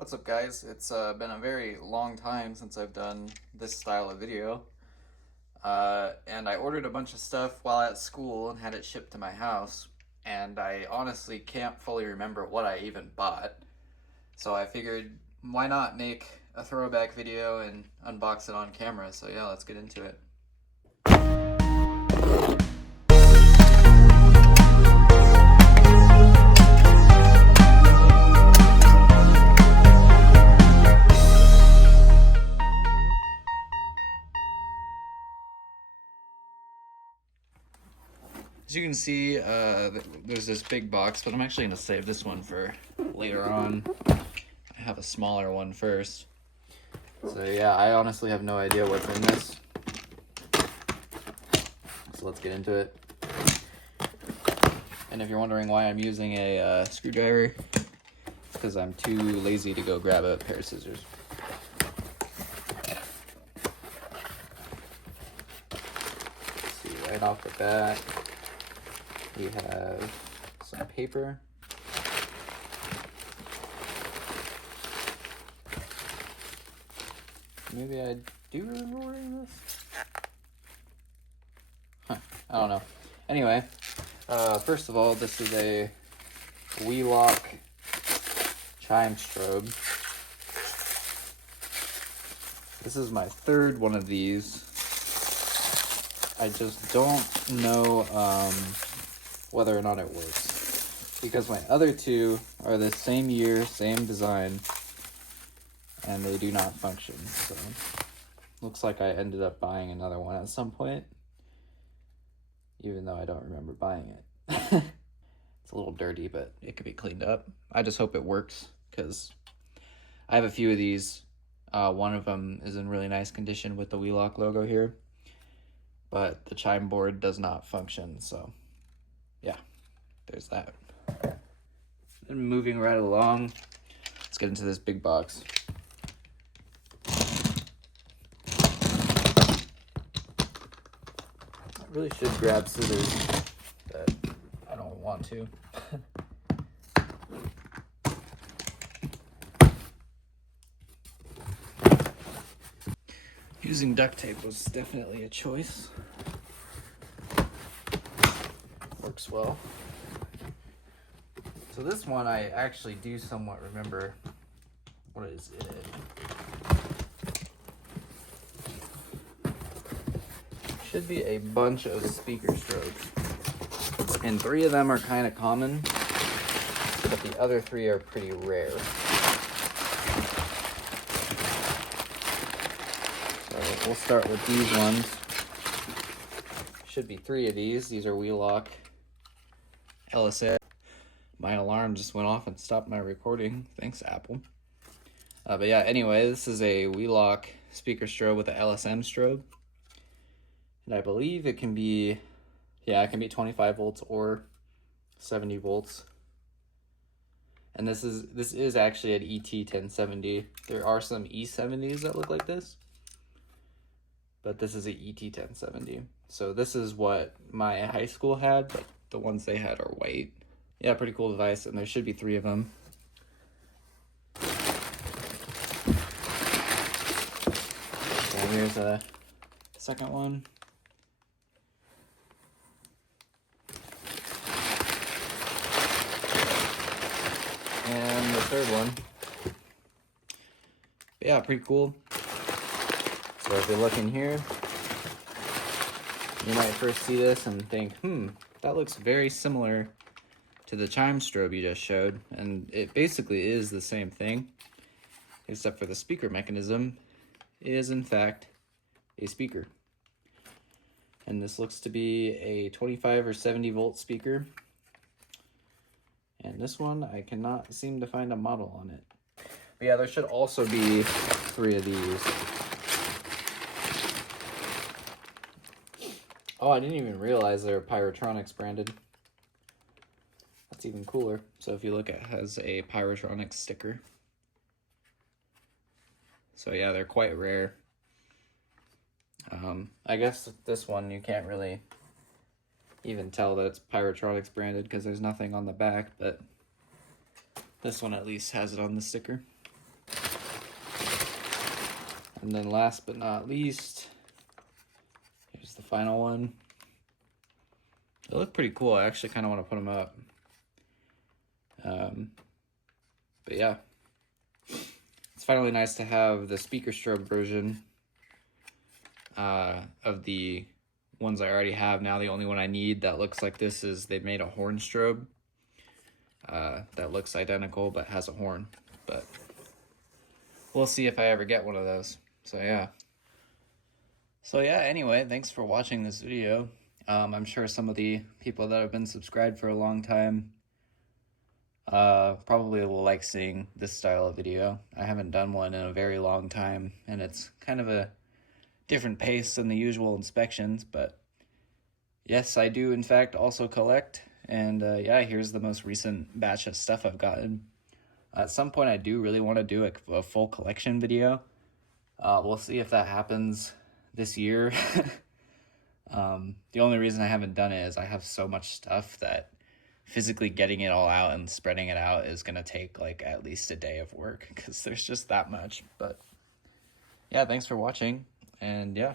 What's up, guys? It's been a very long time since I've done this style of video, and I ordered a bunch of stuff while at school and had it shipped to my house, and I honestly can't fully remember what I even bought, so I figured why not make a throwback video and unbox it on camera. So yeah, let's get into it. As you can see, there's this big box, but I'm actually going to save this one for later on. I have a smaller one first. So yeah, I honestly have no idea what's in this. So let's get into it. And if you're wondering why I'm using a screwdriver, it's because I'm too lazy to go grab a pair of scissors. Let's see, right off the bat, we have some paper. Maybe I do remember ordering this? Huh, I don't know. Anyway, first of all, this is a Wheelock chime strobe. This is my third one of these. I just don't know whether or not it works, because my other two are the same year, same design, and they do not function. So looks like I ended up buying another one at some point, even though I don't remember buying it. It's a little dirty, but it could be cleaned up. I just hope it works, because I have a few of these. One of them is in really nice condition with the Wheelock logo here, but the chime board does not function. So yeah, there's that. And moving right along, let's get into this big box. I really should grab scissors, but I don't want to. Using duct tape was definitely a choice. Works well. So this one I actually do somewhat remember what is in it. Should be a bunch of speaker strobes, and 3 of them are kind of common, but the other 3 are pretty rare. So we'll start with these ones. Should be 3 of these. These are Wheelock LSA. My alarm just went off and stopped my recording. Thanks, Apple. But yeah, anyway, this is a Wheelock speaker strobe with a LSM strobe. And I believe it can be, yeah, it can be 25 volts or 70 volts. And this is actually an ET1070. There are some E70s that look like this, but this is an ET1070. So this is what my high school had, but the ones they had are white. Yeah, pretty cool device, and there should be 3 of them. And here's a second one. And the third one. But yeah, pretty cool. So if you look in here, you might first see this and think, that looks very similar to the chime strobe you just showed. And it basically is the same thing, except for the speaker mechanism is in fact a speaker. And this looks to be a 25 or 70 volt speaker. And this one, I cannot seem to find a model on it. But yeah, there should also be 3 of these. Oh, I didn't even realize they're Pyrotronics branded. That's even cooler. So if you look, it has a Pyrotronics sticker. So yeah, they're quite rare. I guess this one you can't really even tell that it's Pyrotronics branded because there's nothing on the back, but this one at least has it on the sticker. And then last but not least, here's the final one. They look pretty cool. I actually kind of want to put them up. But yeah, it's finally nice to have the speaker strobe version of the ones I already have. Now the only one I need that looks like this is they made a horn strobe that looks identical but has a horn. But we'll see if I ever get one of those. So yeah, anyway, thanks for watching this video. I'm sure some of the people that have been subscribed for a long time probably will like seeing this style of video. I haven't done one in a very long time, and it's kind of a different pace than the usual inspections, but yes, I do in fact also collect, and yeah, here's the most recent batch of stuff I've gotten. At some point I do really want to do a full collection video. We'll see if that happens this year. The only reason I haven't done it is I have so much stuff that physically getting it all out and spreading it out is going to take like at least a day of work because there's just that much. But yeah, thanks for watching, and yeah.